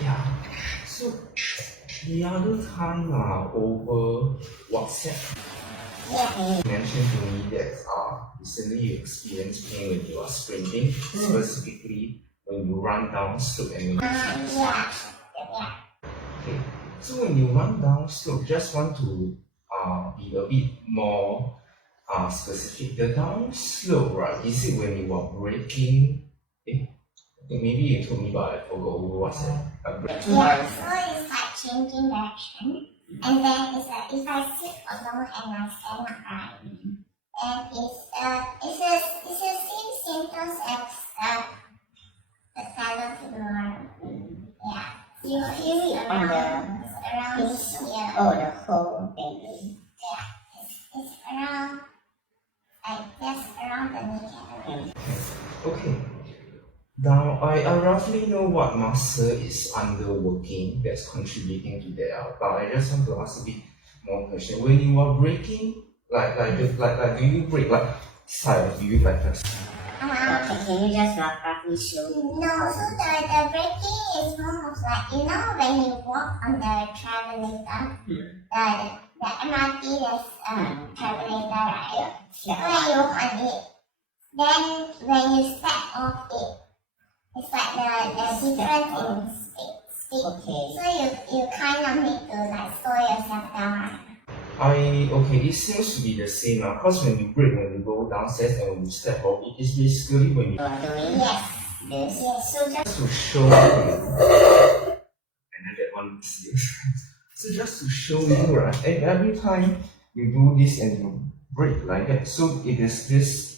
Yeah. So the other time over WhatsApp, you mentioned to me that recently you experienced pain when you are sprinting, specifically when you run down slope and when you okay. So when you run down slope, just want to be a bit more specific. The down slope, right? Is it when you are braking? I think maybe you told me, but I forgot what's it. Yeah, so it's like changing direction. And then if I sit alone and I stand upright, and it's the same symptoms as the fellow figure. Yeah. You feel it around here. Oh, the whole thing. Yeah. It's around like just around the kneecap. Okay. Now, I roughly know what muscle is underworking that's contributing to that, but I just want to ask a bit more question. When you are braking, do you brake like side? Do you like this? Can you just roughly show me? No, so the braking is more of like, you know, when you walk on the travelator, the MRT there's travelator, right? Yeah. When you walk on it, then when you step off it, it's like the difference in speed. Okay. So you kind of need to like slow yourself down. It seems to be the same because when you brake, when you go downstairs and when you step off, it is basically when you Yes. Yes. So just to show you, and then that one is this. So just to show you, right? And every time you do this and you brake like that, so it is this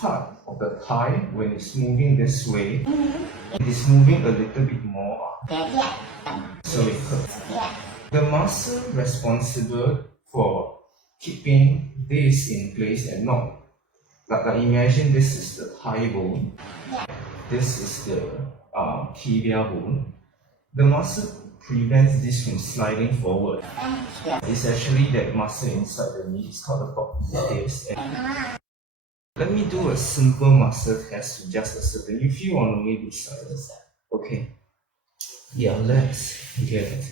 part of the thigh when it's moving this way, it is moving a little bit more. yeah. So it curves. Yeah. The muscle responsible for keeping this in place and not like imagine this is the thigh bone, this is the tibia bone. The muscle prevents this from sliding forward. It's actually that muscle inside the knee. It's called the popliteus. Let me do a simple muscle test to just ascertain. You feel on the way beside us. Okay. Yeah, let's get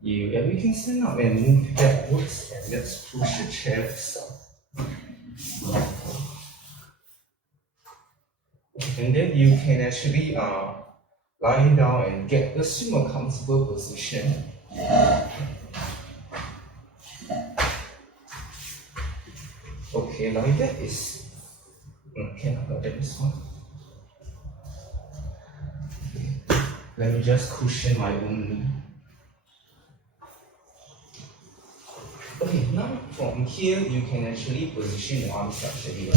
you. And we can stand up and move backwards and let's push the chair aside. And then you can actually lie down and assume a comfortable position. Okay, like that is cannot like this one. Let me just cushion my own knee. Okay, now from here you can actually position your arms actually.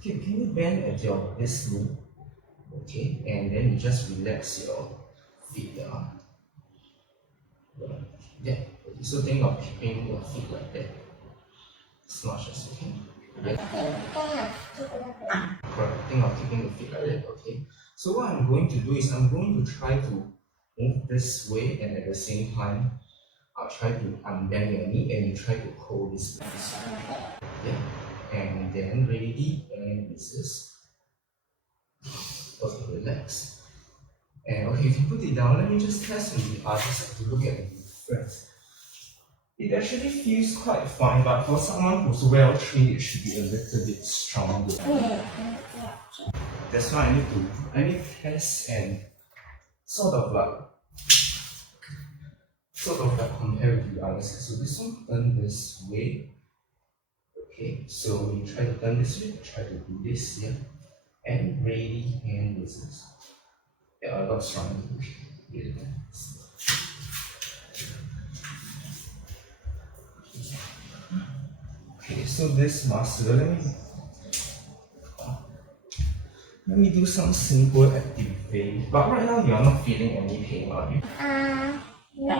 Okay, can you bend at your this knee? Okay, and then you just relax your feet. Yeah. Okay, so think of keeping your feet like that as much as you can. Yeah. Correct. Think of keeping the feet like that. Okay. So what I'm going to do is I'm going to try to move this way and at the same time I'll try to unbend your knee and you try to hold this place. Yeah. And then ready and this is okay, relax. And okay, if you put it down, let me just test on the other side to look at the difference. It actually feels quite fine, but for someone who's well trained, it should be a little bit stronger. That's why I need to test and sort of compare with the other side. So this one turn this way. Okay, so you try to turn this way, try to do this here. And ready and resist. Yeah, a lot stronger. Okay, so this muscle, let me do some simple activity. But right now you are not feeling any pain, are you? No.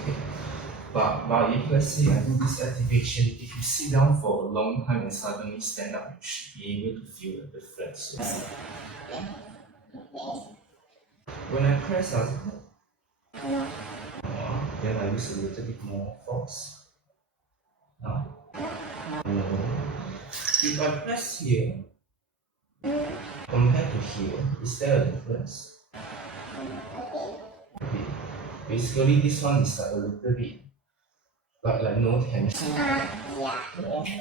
Okay. But if let's say I do this activation, if you sit down for a long time and suddenly stand up, you should be able to feel the difference. When I press, does it hurt? Then I use a little bit more force. Now. No. If I press here, Compared to here, is there a difference? Okay. Okay. Basically, this one is like a little bit like no tension. Yeah. Okay.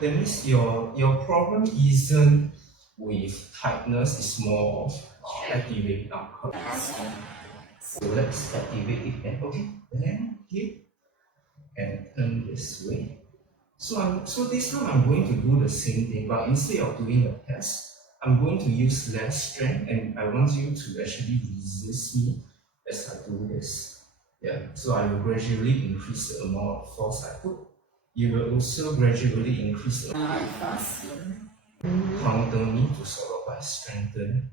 That means your problem isn't with tightness, it's more of activate curve. Okay. So let's activate it then. Okay. Then here and turn this way. So this time I'm going to do the same thing, but instead of doing a test, I'm going to use less strength, and I want you to actually resist me as I do this. Yeah. So I will gradually increase the amount of force I put. You will also gradually increase the Force you. counter me to sort of like strengthen.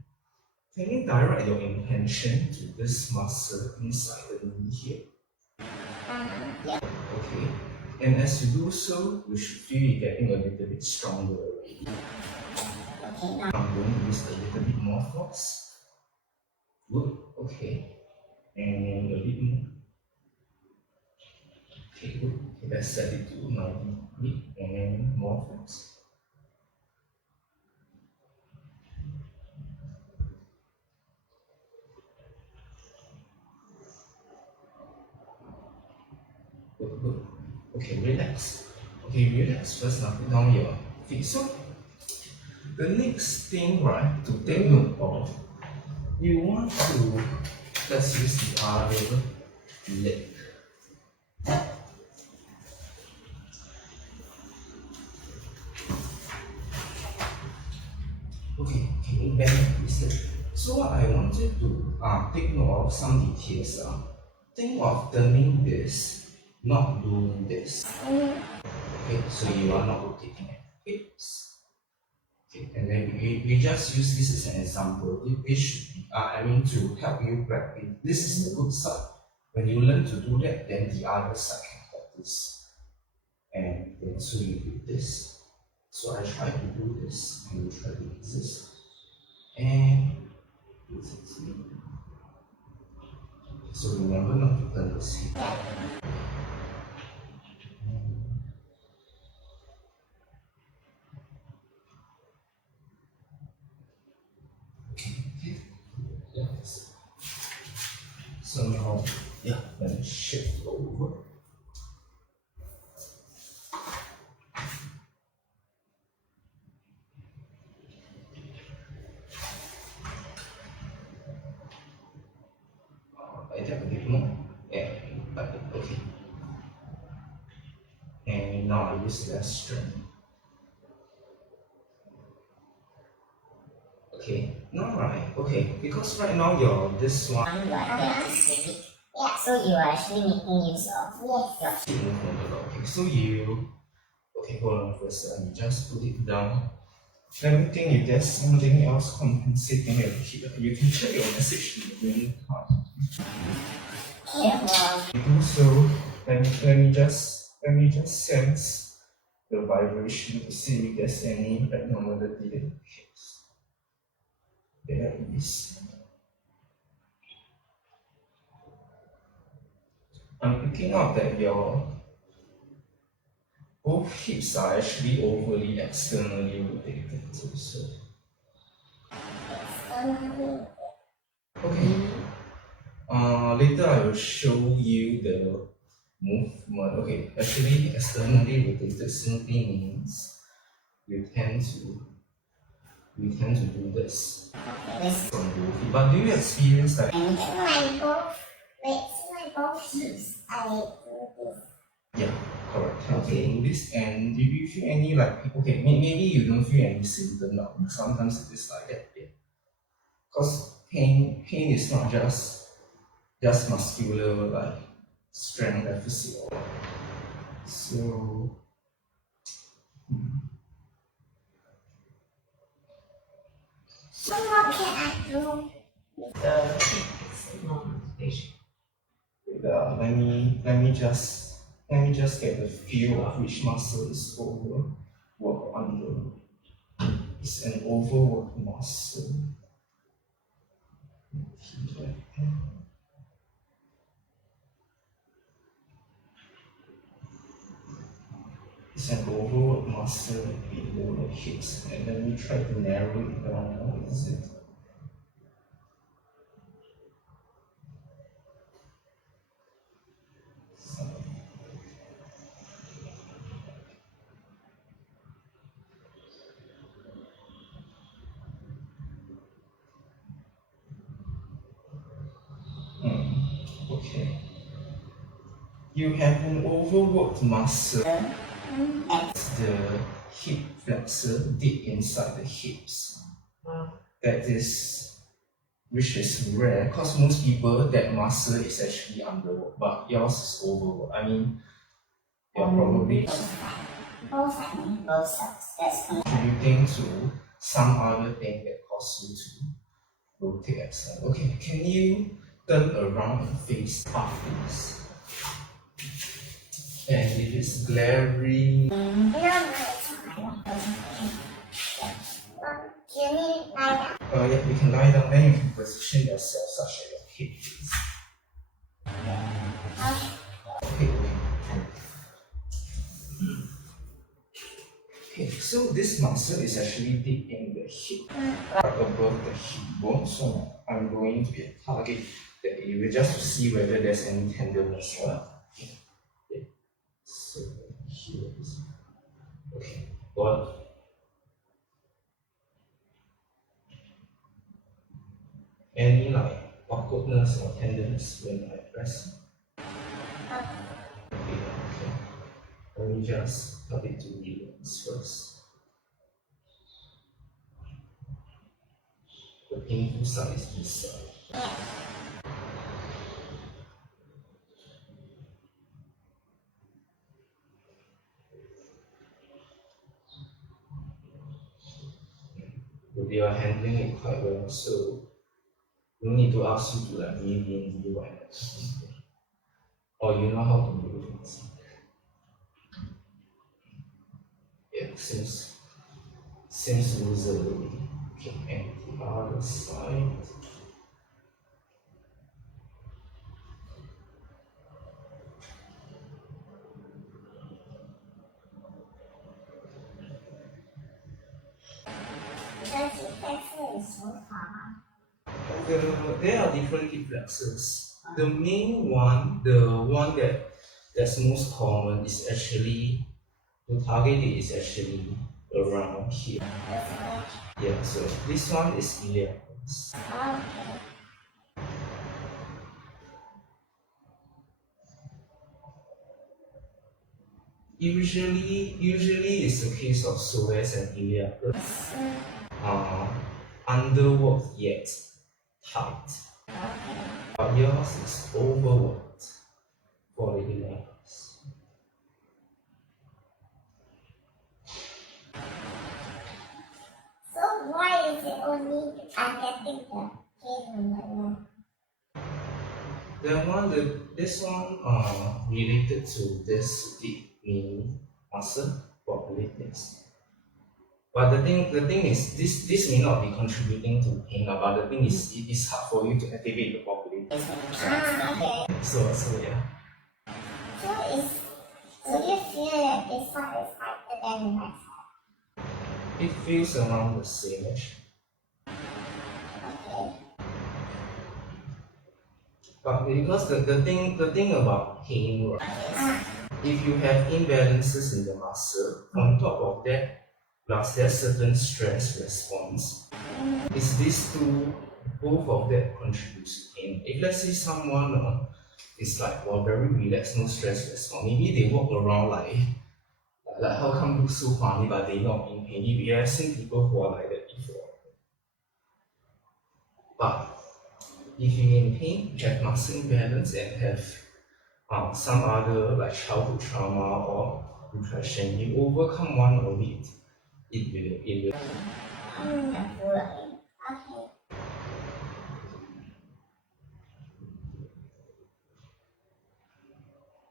Can you direct your intention to this muscle inside the knee here? Yeah. Okay. And as you do so, you should feel it getting a little bit stronger already. Okay, now. I'm going to use a little bit more force. Good. Okay. And a bit more. Okay, good. Okay, let's set it to 90 and more force. Good, good. Okay, relax. Okay, relax first. Now put down your feet. So the next thing, right, to take note of, you want to, let's use the other leg. Okay, can you bend this leg? So what I want you to take note of some details. Think of turning this, not doing this. Okay, so you are not rotating it. Okay, and then we just use this as an example. It should be, to help you practice. This is the good side. When you learn to do that, then the other side can practice. And then so you do this. So I try to do this, and you try to resist. And this is me. So remember not to turn this hip. Okay. Yes. So now, yeah, then shift over. Like that a bit more. And like that. Okay. And now I use less strength. Okay. Now right. Okay. Because right now you're this one. You are there to save it. Yeah, so you are actually making use of your Okay. So you. Okay. Hold on for a second. Just put it down. Let me think if there's something else compensating it here. You can check your message in the green card. Yeah, well, Do so. Let me just sense the vibration to see if there's any abnormality in the case. There is. I'm picking up that your both hips are actually overly externally rotated. So okay. Later I will show you the movement. Okay, actually externally rotated simply means you tend to do this this from both feet. But do you experience that? and My both hips, I do this. Yeah, correct. Okay, do this, and do you feel any okay, maybe you don't feel any symptom now. Sometimes it is like that. Yeah. Because pain is not just muscular like strength deficit. So So what can I do? let me just get the feel of which muscle is overwork under. It's an overworked muscle. It's an overworked muscle. muscle below the hips, and then we try to narrow it down. What is it? Okay. You have an overworked muscle. The hip flexor deep inside the hips. That is, which is rare, because most people that muscle is actually underworked, but yours is overworked. I mean, you're probably Both sides. That's contributing to some other thing that causes you to rotate yourself. Okay, can you turn around and face upwards? And if it's glaring, No, it's fine. You need lie down. yeah, you can lie down and you can position yourself such that your hip is. Okay. Okay, so this muscle is actually deep in the hip, right above the hip bone. So I'm going to target the area just to see whether there's any tenderness. Okay. So here is. Okay, got it. Any like awkwardness or tenderness when I press? Okay. Let me just help it to relax first. The painful side is this side. But they are handling it quite well, so no need to ask you to like maybe and do like that. Or you know how to do it. Yeah, seems looser already. Okay, and the other side. There are different hip flexors. The main one, the one that's most common is actually, to target it is actually around here. Yeah, so this one is iliac. Usually it's a case of psoas and iliac. Underworked yet tight. But yours is overworked for the iliacus. So why is it only I'm getting the pain on This one related to this deep knee muscle probably this. But the thing is, this may not be contributing to pain, but the thing is, it is hard for you to activate the populating. okay. So yeah. So you feel that this side is tighter than my side? It feels around the same actually. Okay. But because the thing about pain, right? If you have imbalances in the muscle, on top of that, plus there's certain stress response. It's these two, both of that contributes to pain. If let's say someone is like very relaxed, no stress response, maybe they walk around like how come look so funny but they not in pain. We have seen people who are like that before. But if you're in pain, have muscle imbalance and have some other like childhood trauma or depression, you overcome one of it. It will. Okay.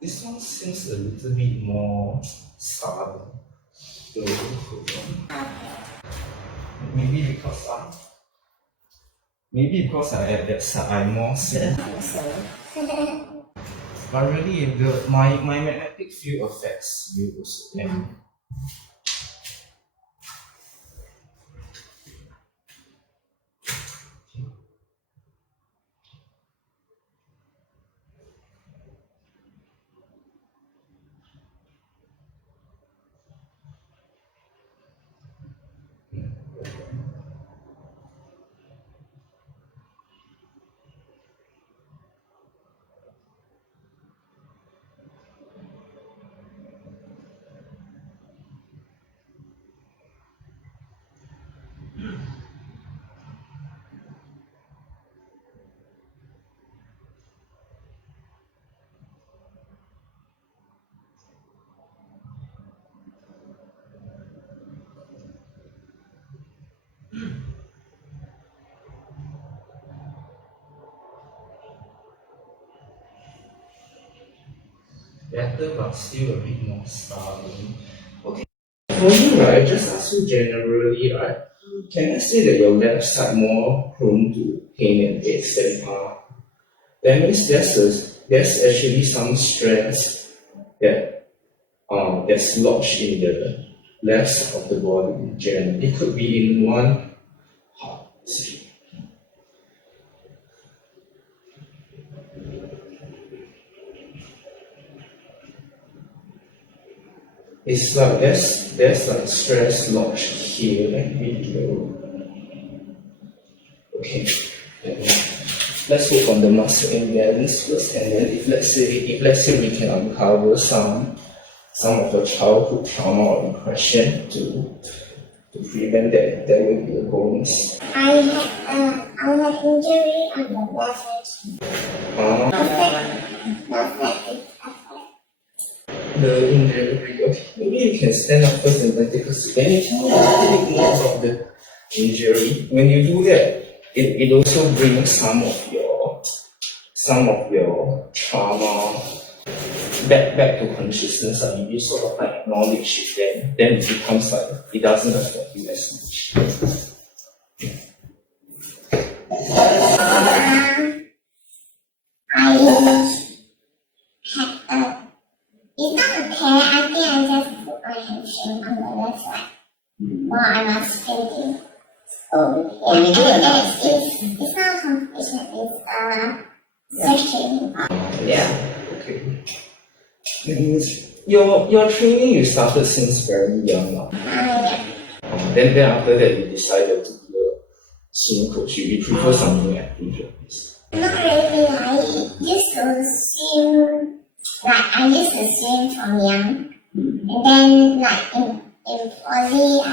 This one seems a little bit more stubborn. Maybe because I have that side, I'm more sensitive. But really, my magnetic field affects you also. better but still a bit more starving. Okay. For you, right, just ask you generally, right? Can I say that your left side more prone to pain and aches than that means there's actually some stress that's lodged in the left side of the body in general. It could be in one heart. It's like there's like stress lodged here and below. Okay. Let's work on the muscle imbalance first, and then if let's say we can uncover some of the childhood trauma or impression to prevent that, that will be a bonus. I had injury on the left leg. The injury, okay, maybe you can stand up first and then take a seat. Can you tell me a little bit more about the injury? When you do that, it also brings some of your trauma back to consciousness. Like you sort of like acknowledge it, then it becomes like it doesn't affect you as much. I had it's not a tear. I think I just put my hamstring on the left side while I was sprinting. Oh, Yeah, you do and another it's not a competition. It's stretching. Yeah. Okay. That means your training you started since very young now. Yeah. Then after that you decided to be a swim coach. You prefer something active like this. Not really. I used to swim from young, and then like in poly, I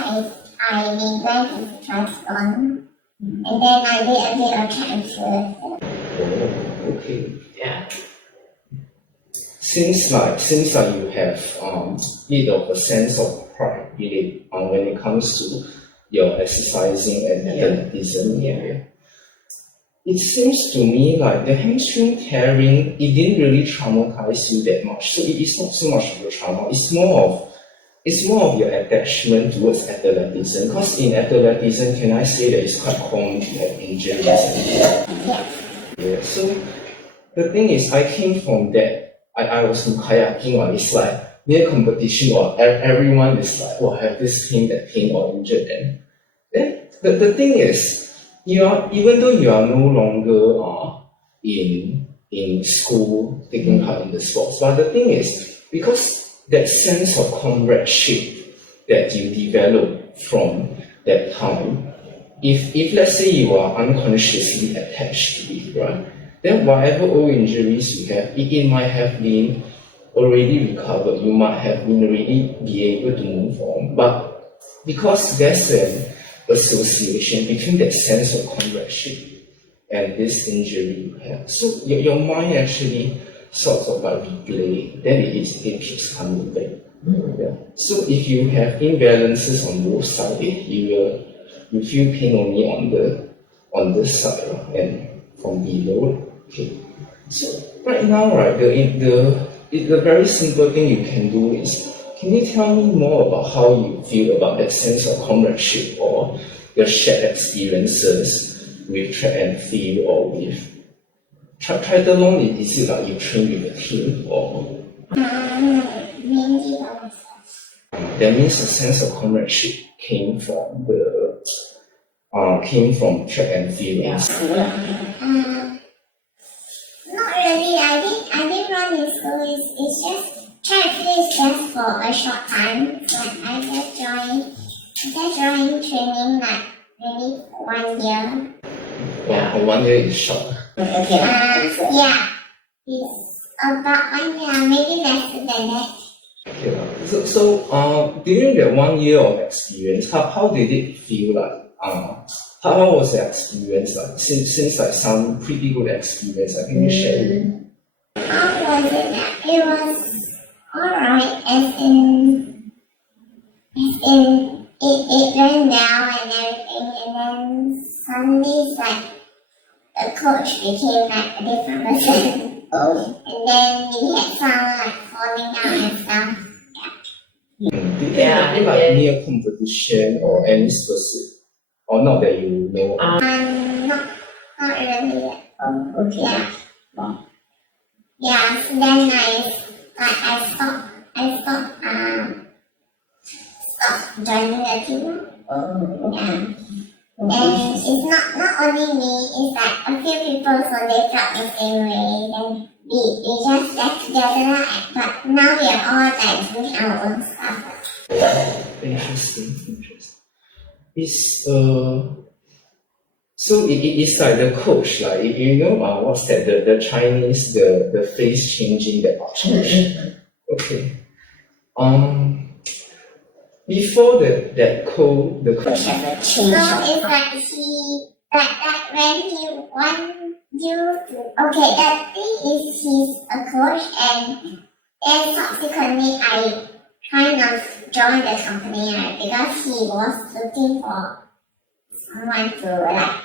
went to triathlon, and then I did a bit of track and field. Oh, okay. Yeah. Seems like you have bit of a sense of pride really when it comes to your exercising and athleticism area. It seems to me like the hamstring tearing, it didn't really traumatize you that much. So it is not so much of a trauma. It's more of your attachment towards athleticism. Because in athleticism, can I say that it's quite common to have injuries? Yeah. So the thing is, I came from that. I was in kayaking, or it's like near competition, or everyone is like, oh, I have this pain, that pain, or injured. And then the thing is, even though you are no longer in school taking part in the sports, but the thing is, because that sense of comradeship that you develop from that time, if let's say you are unconsciously attached to it, right, then whatever old injuries you have, it might have been already recovered. You might have been already be able to move on, but because there's an association between that sense of comradeship and this injury you have. So your mind actually sort of like replay, then it keeps coming back. Yeah. So if you have imbalances on both sides, you feel pain only on this side, right? And from below. Okay. So right now, right, the very simple thing you can do is, can you tell me more about how you feel about that sense of comradeship or your shared experiences with track and field or with triathlon? Is it like you train with a team or? Mainly by myself. That means a sense of comradeship came from track and field. Not really. I didn't run in school. It's just track and field is just for a short time. Like I just joined training like maybe 1 year. Yeah. 1 year is short. Okay. Yeah. It's about 1 year, maybe less than that. Okay. So during that 1 year of experience, how did it feel like? How was the experience like? Since like some pretty good experience, I can you share with me? How was it? It was alright, as in it went well and everything, and then suddenly it's like the coach became like a different person. Oh. And then we had sound like falling out and stuff. Did they have like near competition or any specific, or not that you know? Not really yet. Oh, okay. Yeah. Wow. Yeah, so then stopped joining the team. Oh, Yeah. And it's not only me, it's like a few people, so they felt the same way. Then we just get together, but now we are all like doing our own stuff. Interesting. It's so it's like the coach, like you know what's that, the Chinese, the face changing, the coach. Okay. Before the coach. So it's like when he want you to, okay, that thing is he's a coach, and then subsequently I kind of joined the company, right, because he was looking for someone to help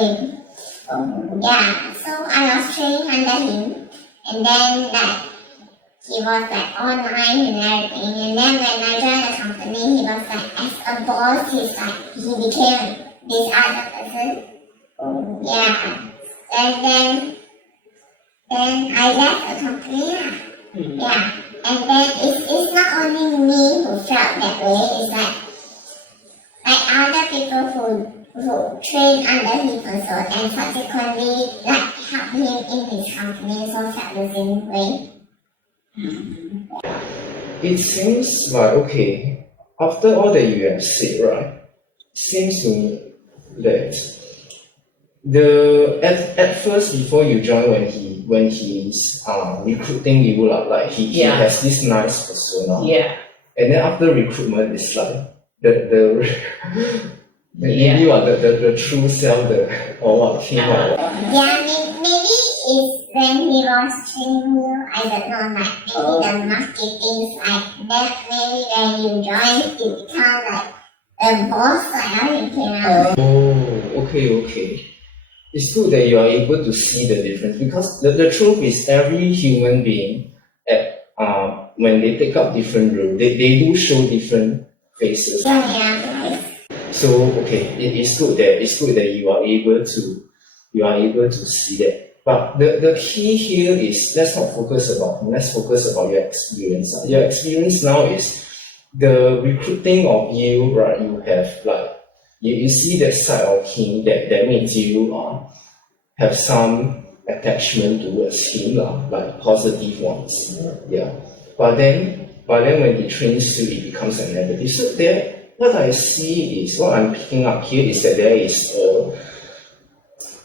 him. Yeah, so I was training under him, and then he was like online and everything. And then when I joined the company, he was like, as a boss, he became this other person. Yeah, and then I left the company. Yeah, and then it's not only me who felt that way. It's like other people who train under him also, and subsequently help him in his company, so felt the same way. It seems like, okay, after all that you have said, right, seems to me that at first before you join, when he's recruiting you, like he has this nice persona. Yeah. And then after recruitment, it's like the maybe what the true self, or what came out. Yeah, maybe it's when he was training you, I don't know, like maybe the marketing like that. Maybe when you join, you become like a boss, like how you came out. Oh, okay. It's good that you are able to see the difference, because the truth is every human being when they take up different roles, they do show different faces. Yeah. So okay, it's good that you are able to see that. But the key here is, let's not focus about him, let's focus about your experience. Your experience now is the recruiting of you, right? You have like you see that side of him that makes you have some attachment towards him, like positive ones. Yeah. But then when he trains you, it becomes a negative. So what I see is, what I'm picking up here is that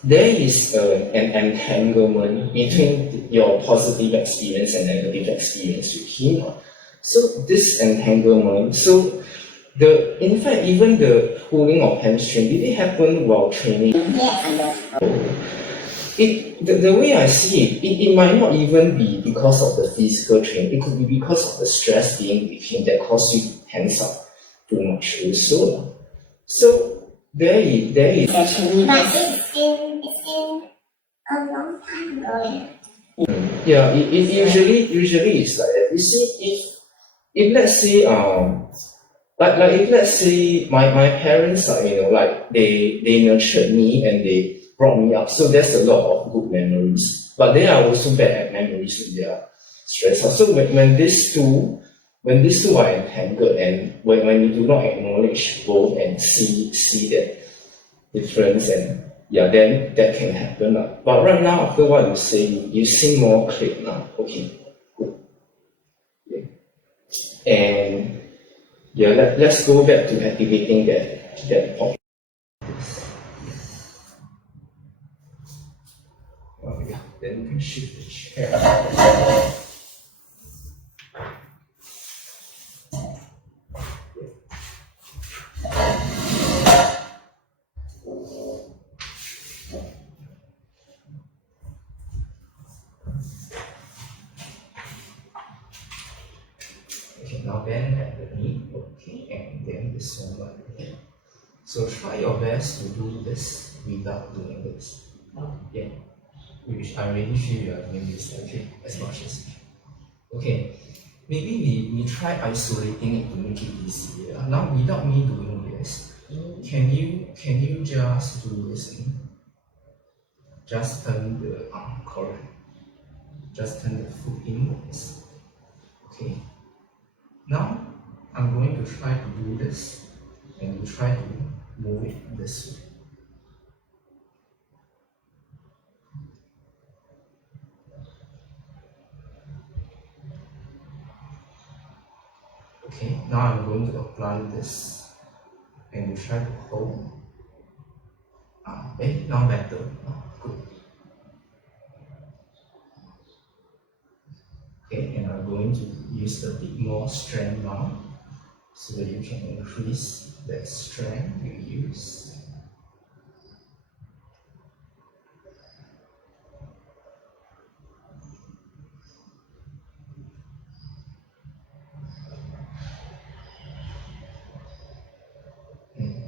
there is an entanglement between your positive experience and negative experience with him. So this entanglement, in fact, even the pulling of hamstring, did it happen while training? Yes. The way I see it might not even be because of the physical training. It could be because of the stress being with him that caused you to tense up too much also. So there is. But it's been a long time ago. Yeah, it usually is like that. You see, if let's say like if let's say my parents are, like they nurtured me and they brought me up, so there's a lot of good memories. But there are also bad memories when they are stressed out. So when these two are entangled, and when you do not acknowledge both and see that difference, and then that can happen. But right now, after what you say, you seem more clear now. Okay, good. Yeah. And let's go back to activating that point. Then you can shift the chair. Okay, now bend at the knee, okay, and then this one like that. So try your best to do this without doing this. Yeah. which I really feel you are doing this, okay, as much as you can. Okay, maybe we try isolating it to make it easier. Now, without me doing this, can you just do this thing? Just turn the correct. Just turn the foot inwards. Okay. Now I'm going to try to do this, and you try to move it this way. Okay. Now I'm going to apply this, and you try to hold. Now better. Good. Okay, and I'm going to use a bit more strength now, so that you can increase the strength you use.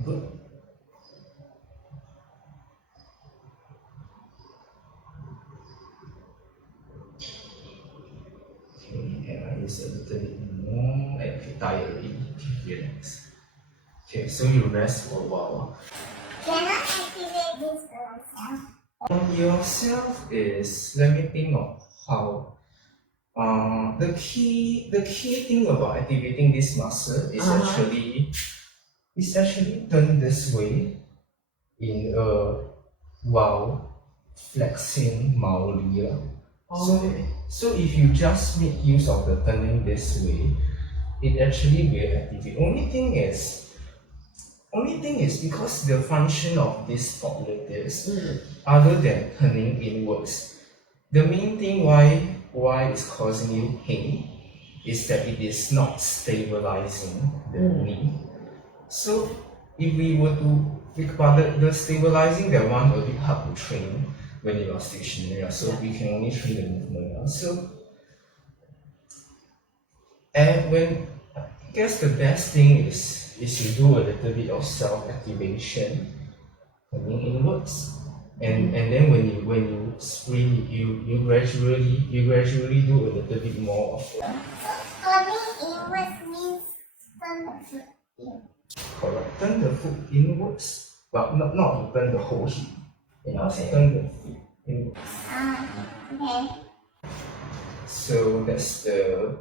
Good. Okay, and I use a little bit more. If you tired already, relax. Okay, so you rest for a while. Can I activate this for myself? On yourself is, let me think of how. The key thing about activating this muscle is actually turn this way in a while flexing mildly. So if you just make use of the turning this way, it actually will activate. Only thing is because the function of this forklift other than turning inwards, the main thing why it's causing you pain is that it is not stabilizing the knee. So if we were to think about the stabilizing, that one a bit hard to train when you are stationary, so we can only train the movement. So and when I guess the best thing is you do a little bit of self-activation, turning inwards. And then when you spring, you gradually do a little bit more of it. Turning inwards means turn the foot in. Correct. Turn the foot inwards, but not to turn the whole hip. Turn the feet inwards. Okay. So that's the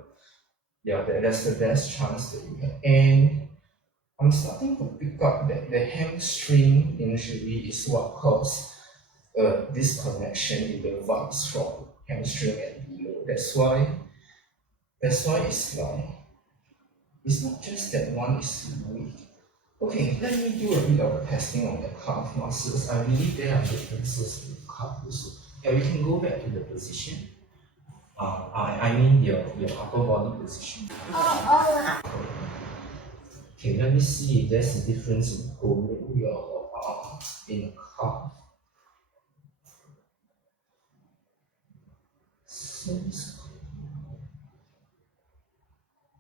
best chance that you have. And I'm starting to pick up that the hamstring injury is what caused disconnection in the vibes from hamstring and below. That's why it's like, it's not just that one is weak. Okay, let me do a bit of testing on the calf muscles. I believe there are differences in the calf also. Yeah, we can go back to the position. I mean your upper body position. Okay, let me see if there's a difference in holding your arm in a calf. So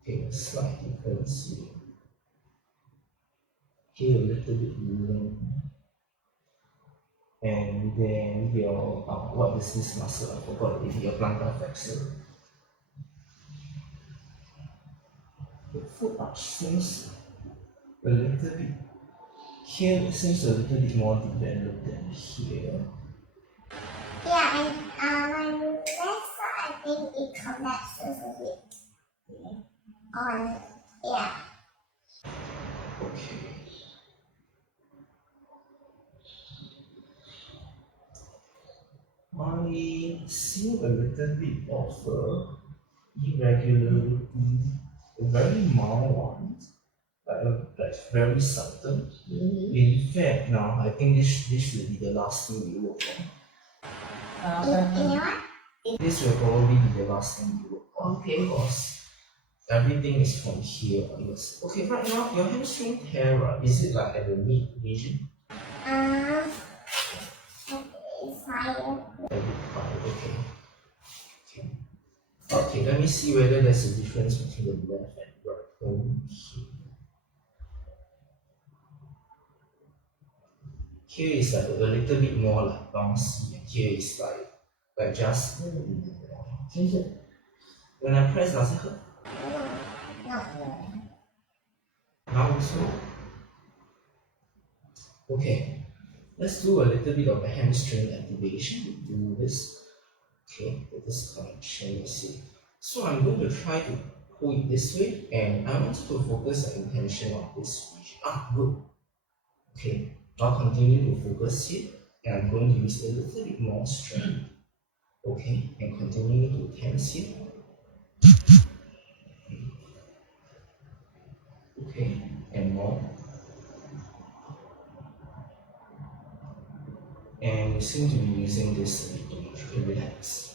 okay, slight difference here. Here a little bit more. And then your what is this muscle? I forgot. Is your plantar flexor? The foot arch seems a little bit. Here it seems a little bit more developed than here. Yeah, and my left side, I think it collapses a bit. Yeah. Okay. I see a little bit of irregularity, a very mild one, like very subtle. In fact, now I think this will be the last thing we work on. In what? This will probably be the last thing we work on. Okay. Because everything is from here onwards. Okay, right now your hamstring tear, right? Is it like at the mid region? It's higher. Okay. Okay, let me see whether there's a difference between the left and right bone here. Here is like a little bit more like bouncy, and here is like Like just when I press, does it hurt? No. Now also. Okay, let's do a little bit of a hamstring activation. Do this. Okay, with this connection, you see. So I'm going to try to pull it this way, and I want you to focus the intention on this region. Good. Okay, now continue to focus here, and I'm going to use a little bit more strength. Okay, and continue to tense here. Okay, and more. And you seem to be using this a bit too much. Okay, relax.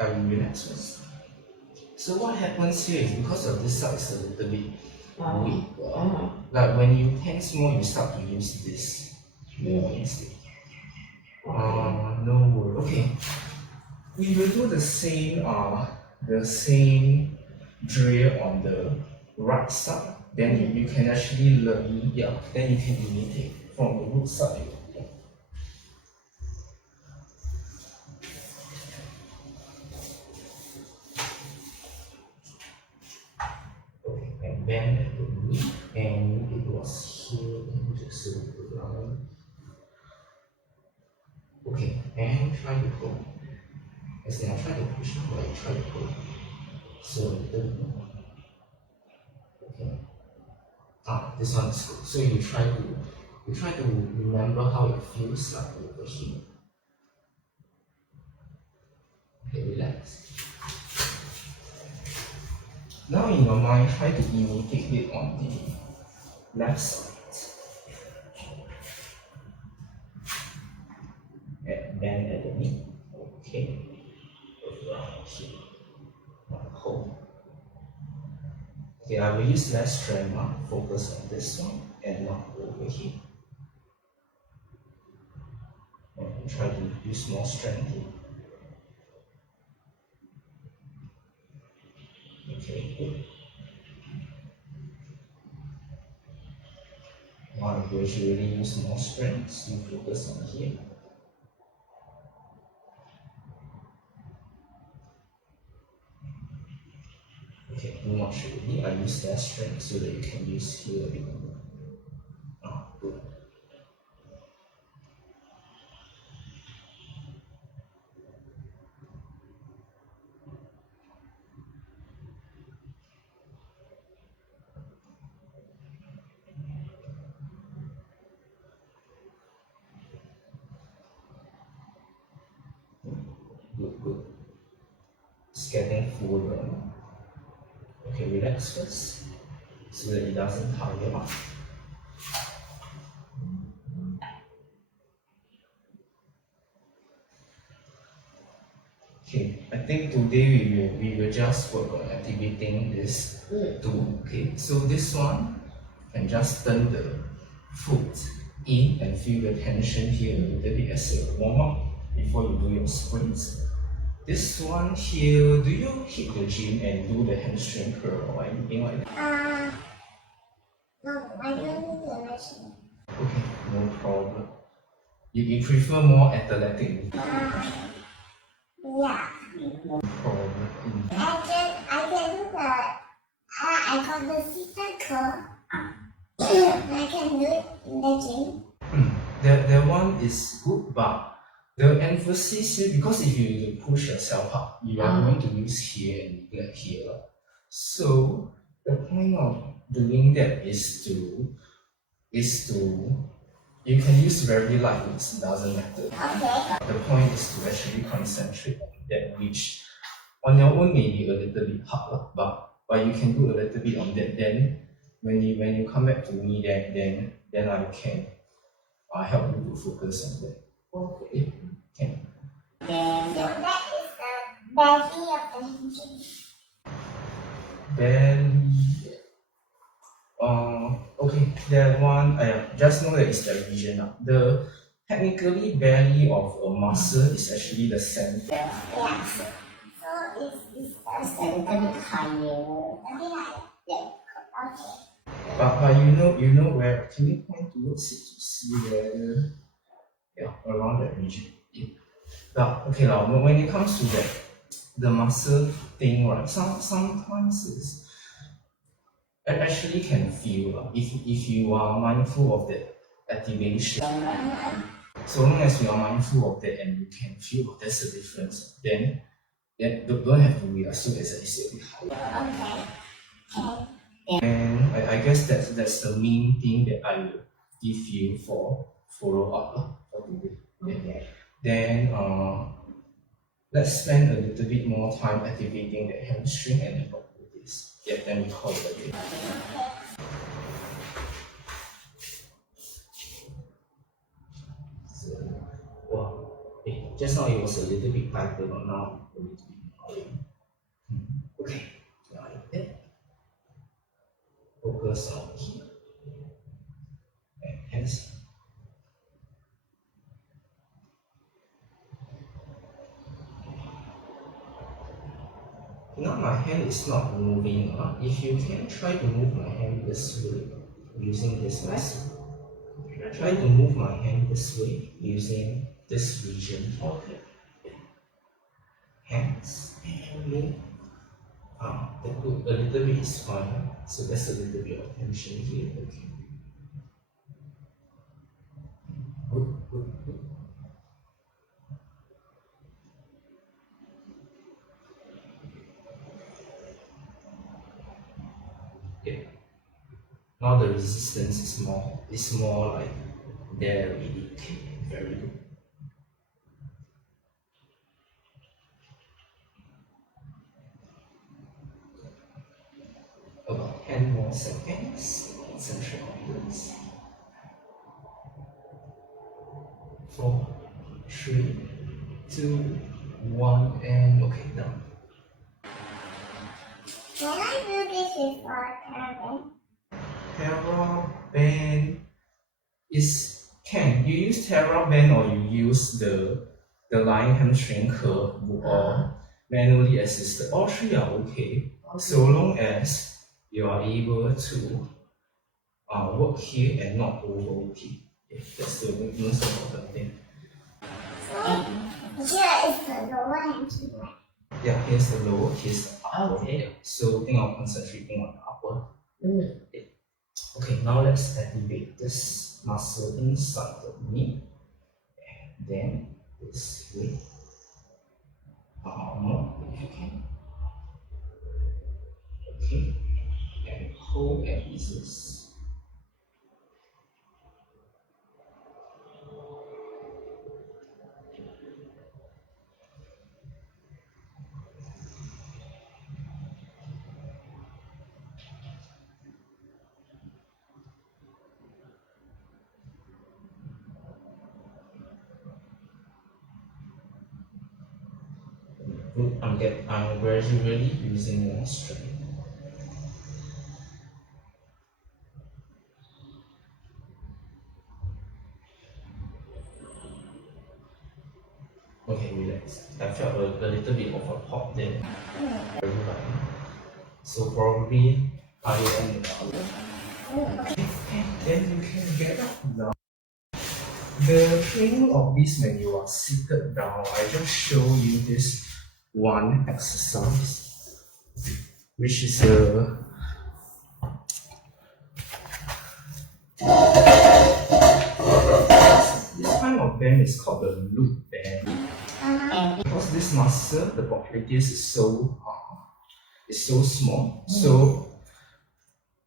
I will relax first. So what happens here is because of this side is a little bit weak. Like when you tense more, you start to use this more instead. No worry. Okay. We will do the same drill on the right side. Then you can actually learn, then you can imitate from the root side. Okay, and bend at the knee, and it was here, and just the line. Okay, and try to pull. As in, I try to push, but I try to pull. So, okay. This one is good. So you try to remember how it feels like over here. Okay, relax. Now in your mind, try to imitate it on the left side. And bend at the knee. Okay. Around here. Hold. Okay, I will use less strength now. Focus on this one and not over here. And try to use more strength here. Okay, good. Now I'm going to really use more strength. So focus on here. Okay, not much really. I use less strength so that you can use here a bit more. Good. Good. It's getting fuller. Okay, relax first so that it doesn't tire you out. Okay, I think today we will just work on activating this tool. Okay, so this one can just turn the foot in and feel the tension here a little bit as a warm up before you do your sprints. This one here, do you hit the gym and do the hamstring curl or anything like that? No, I don't need the machine. Okay, no problem. You prefer more athletic? Yeah. No problem. I can do the, I got the sister curl. I can do it in the gym. That one is good, but the emphasis here, because if you push yourself up, you are going to use here and neglect here. So the point of doing that is to you can use very light weights, doesn't matter. Okay. The point is to actually concentrate on that, which on your own may be a little bit hard, but you can do a little bit on that. Then when you come back to me, then I can help you to focus on that. Okay. Okay. So that is the belly of the engine. Belly. Okay, that one, just know that it's the region. The technically belly of a muscle is actually the center. Yeah. So it's It's a little bit higher. a bit higher. Yeah. Okay. But you know where, can you point towards it to see where, around that region. Yeah. But okay, now when it comes to that, the muscle thing, right? Sometimes it's it actually can feel if you are mindful of that activation. So long as you are mindful of that and you can feel there's a difference, then don't have to be so exactly high. Okay. And I guess that's the main thing that I will give you for follow up for today. Okay. Then let's spend a little bit more time activating the hamstring and the this. Yeah, then we call it a day. So, wow. Just now it was a little bit tighter, but now a little bit more. Okay. Like that. Focus on here and hands. Now my hand is not moving. If you can try to move my hand this way using this muscle. Try to move my hand this way using this region. Okay. Hands and move. A little bit is fine. So that's a little bit of tension here. Okay. Good, good, good. Okay. Now the resistance is more like there really. Okay. Very good. About 10 more seconds. Concentrate on this. 4, 3, 2, 1, and okay, done. Can I do this with caravan? Terra band is can you use Terra band or you use the line hamstring curve or manually assisted? All three are okay, so long as you are able to work here and not overwork it. Yeah, that's the most important thing. So here is the lower hamstring. Yeah, here's the lower, here's the upper. Okay. Yeah. So think of concentrating on the upper. Yeah. Okay, now let's activate this muscle inside the knee. And then this way. More if you can. Okay. And hold and release. Good. I'm gradually using more strength. Okay, relax. I felt a little bit of a pop there. Very light. So probably I am then you can get up now. The training of this when you are seated down, I just show you this one exercise, which is a this kind of band is called the loop band. Because this muscle, the popliteus is so small, so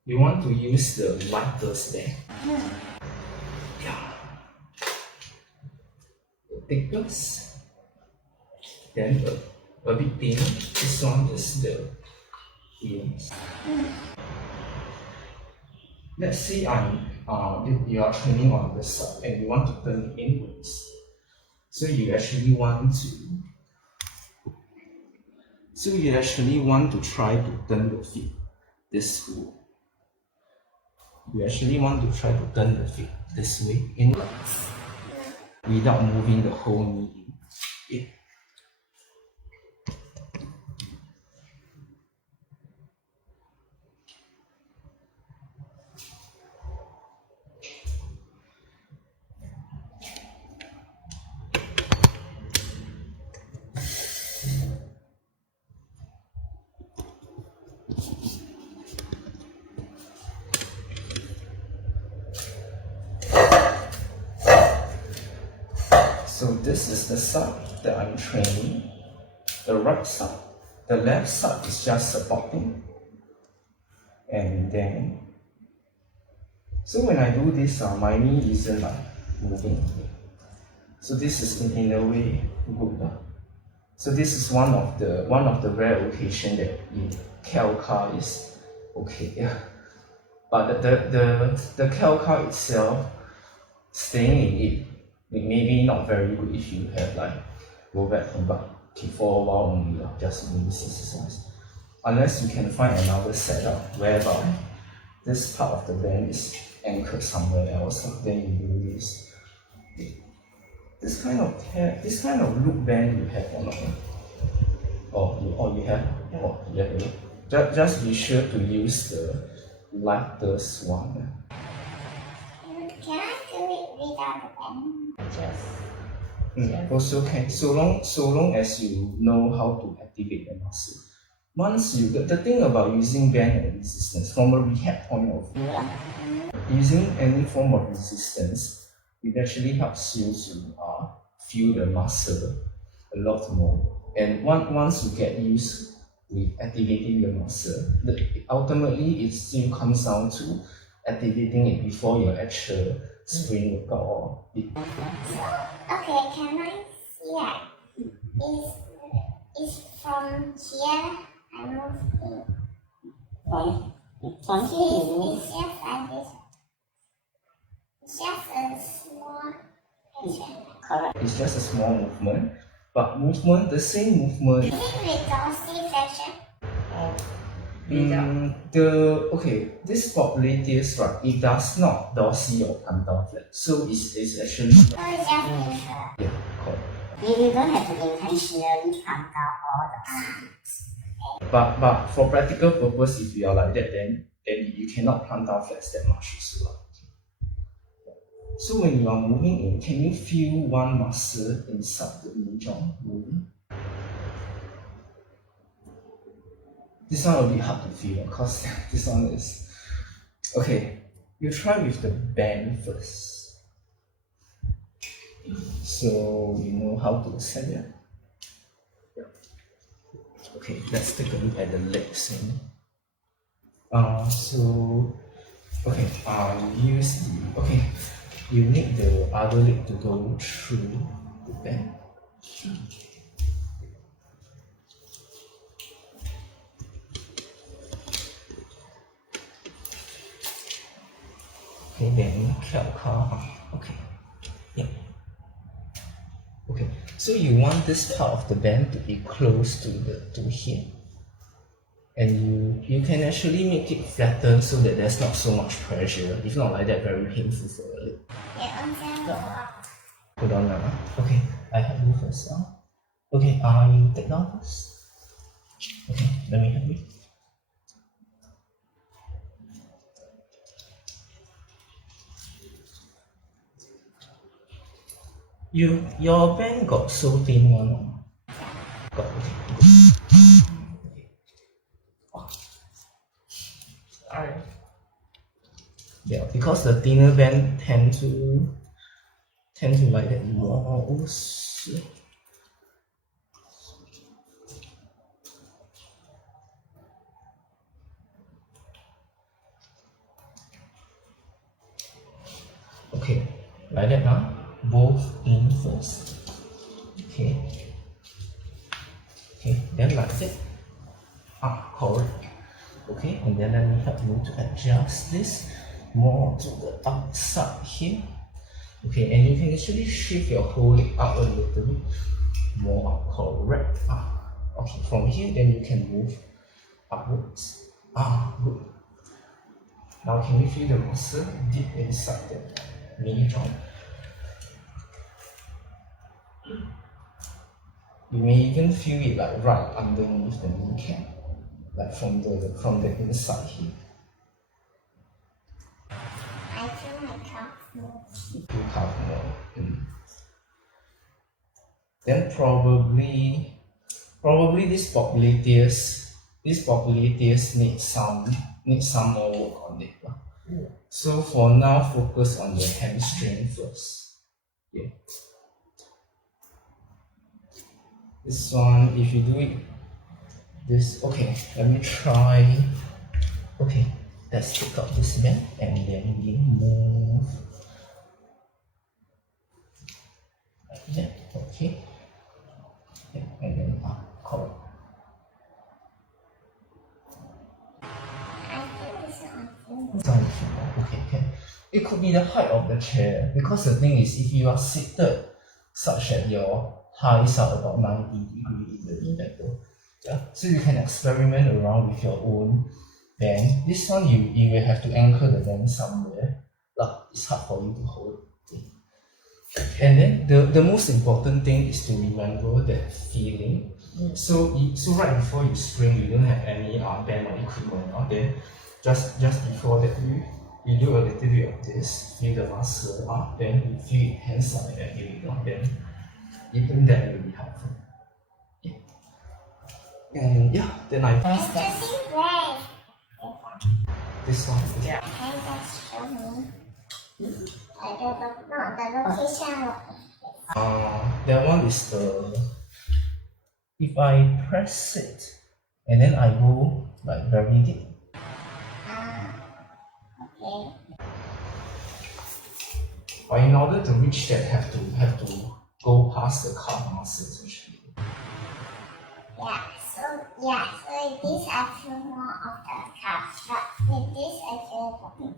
you want to use the lightest band. Yeah. The thickest, then a bit thin. This one is the thinnest. Let's say you are turning on the side and you want to turn it inwards. So you actually want to try to turn the feet this way. You actually want to try to turn the feet this way inwards without moving the whole knee in. Yeah. So this is the side that I'm training. The right side. The left side is just supporting. And then, so when I do this, my knee isn't like moving. So this is in a way good. So this is one of the rare occasion that in Kelka is okay. Yeah. But the Kelka itself, staying in it maybe not very good if you have like go back and back for a while only, just doing this exercise. Unless you can find another setup whereby this part of the band is anchored somewhere else, then you do this. This kind of loop band you have or not? You have? Oh, yeah. Just be sure to use the lightest one. Can I do it without the pen? Also can, so long as you know how to activate the muscle. Once you get the thing about using band and resistance from a rehab point of view, using any form of resistance, it actually helps you to feel the muscle a lot more. And once you get used with activating the muscle, ultimately it still comes down to activating it before your actual sprint workout or Okay, can I see that? Is from here I move in. From here you move. It's just like this. It's just a small action. Correct. it's just a small movement, but the same movement. Is it with dorsiflexion? This popliteus, right, it does not dorsi or plantar flex, so it's actually Or it's just neutral? yeah, correct. You don't have to intentionally come down all the time. But for practical purpose, if you are like that, then you cannot plantar flex that much also. So when you are moving in, can you feel one muscle inside the knee joint moving? This one a bit hard to feel because this one is okay. You try with the band first, so you know how to set it. Okay, let's take a look at the legs. You need the other leg to go through the band. Okay, then okay. Yeah. Okay. So you want this part of the band to be close to here. And you can actually make it flatter so that there's not so much pressure. If not like that, very painful for your leg. Hold on now. Okay, I help you first now. Okay, you take down first. Okay, let me help you. Your band got so thin one. Got okay. Alright. Yeah, because the thinner band tend to like that more. Oh shit. Okay, like that now. Both in first. Okay. Okay, then like that. Correct. Okay, and then let me help you to adjust this more to the outside here. Okay, and you can actually shift your whole leg up a little bit more up, correct. Okay, from here then you can move upwards. Good. Now can you feel the muscle deep inside the knee joint? You may even feel it like right underneath the kneecap, like from the inside here. I feel my calf move. You have more. Then probably this popliteus needs some more work on it. So for now, focus on the hamstring first. Yeah. This one, if you do it, this, okay, let me try. Okay, let's take out this band and then we move like that. Okay, yeah, and then up, correct. I think this one. Okay, okay. It could be the height of the chair because the thing is, if you are seated such that your thighs are about 90 degrees, it will be better. Yeah, so you can experiment around with your own band. This one you will have to anchor the band somewhere. It's hard for you to hold. And then the most important thing is to remember that feeling. So right before you spring, you don't have any band or equipment. Then just before that you do a little bit of this, feel the muscle up, then you feel it hands like that, here we go. Then even that will be helpful. Yeah. And yeah, then I Interesting way. this one. Yeah. Can you just show me? The location. That one is the, if I press it and then I go like very deep. Okay. But in order to reach that, have to go past the calf muscles actually. So these are few more of the calves, but with this I feel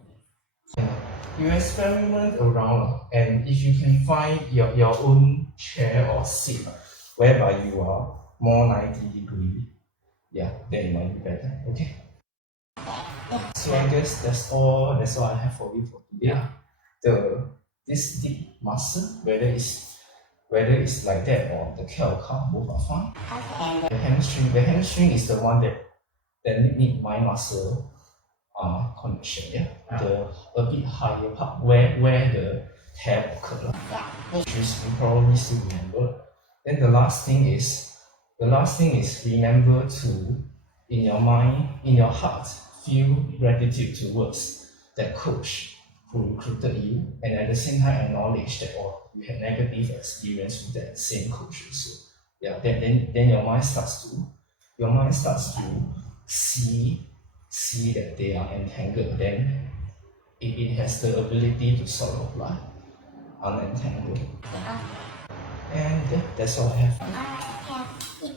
You experiment around, and if you can find your own chair or seat whereby you are more 90 degree, yeah, then it might be better. Okay. So I guess that's all I have for you for today. This deep muscle, whether it's like that or the calf, both are fine. okay. The hamstring is the one that need my muscle connection, yeah. The a bit higher part where the tear occurred, which is you probably still remember. Then the last thing is remember to, in your mind, in your heart, feel gratitude towards that coach who recruited you, and at the same time acknowledge that you had negative experience with that same coach also. Yeah, then your mind starts to see that they are entangled, then it has the ability to sort of like unentangle. And yeah, that's all I have. Alright, okay.